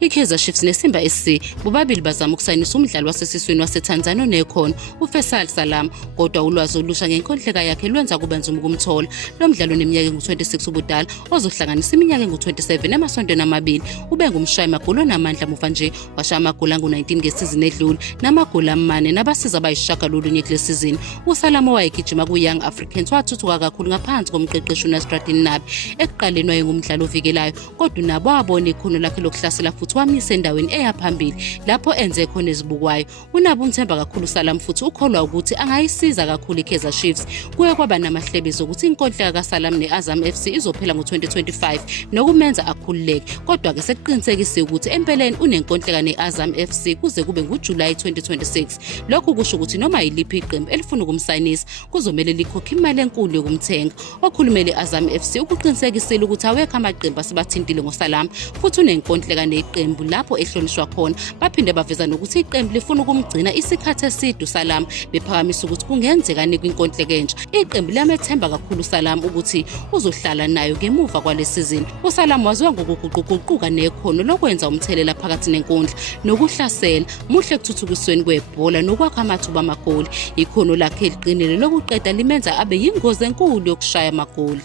iKaizer Chiefs neSimba SC bobabili bazama ukusayinisa umdlali wasesiswini waseTanzania onekhono uFaisal Salam, kodwa ulwazi olusha ngenkontileka yakhe lwenza kube nzima ukumthola. Lo mdlali oneminyaka engu-26 ubudala ozohlanganisa iminyaka engu-27 emasontweni amabili ube ngumshayi magoli onamandla muva nje washaya amagoli angu-19 ngesizini edlule namagoli amane nabasiza abayisishiyagalolunye kule sizini. uSalam owayegijima ku-Young Africans wathuthuka kakhulu ngaphansi komqeqeshi uNasruddin Nabi. Ekuqaleni wayengumdlali ovikelayo, kodwa nabo wabona ikhono lakhe lokuhlasela futhi wamisa endaweni eyaphambili lapho enze khona ezibukwayo. uNabi umthemba kakhulu uSalam futhi ukholwa ukuthi angayisiza kakhulu iKaizer Chiefs. Kuye kwaba namahlebiso ukuthi inkontileka kaSalam ne-Azam FC izophela ngo-2025 nokumenza akhululeke, kodwa-ke sekuqinisekisiwe ukuthi empeleni unenkontileka ne-Azam FC kuze kube nguJulayi 2026. Lokhu kusho ukuthi noma yiliphi iqembu elifuna ukumsayinisa kuzomele likhokhe imali enkulu yokumthenga. Okhulumele i-Azam FC ukuqinisekisile ukuthi awekho amaqembu asebathintile ngoSalam futhi unenkontileka neqembu lapho ehlonishwa khona. Baphinde baveza nokuthi iqembu lifuna ukumgcina isikhathi eside uSalam, bephakamisa ukuthi kungenzekani kwinkontileka entsha. Iqembu liyamethemba kakhulu uSalam ukuthi uzohlala nayo ngemuva kwale sizini. uSalam waziwa ngokuguquguquka nekhono lokwenza umthelela phakathi nenkundla nokuhlasela, muhle ekuthuthukisweni kwebhola nokwakha amathuba amagoli. Ikhono lakhe eliqinile lokuqeda limenza abe yingozi enkulu yokushaya amagoli.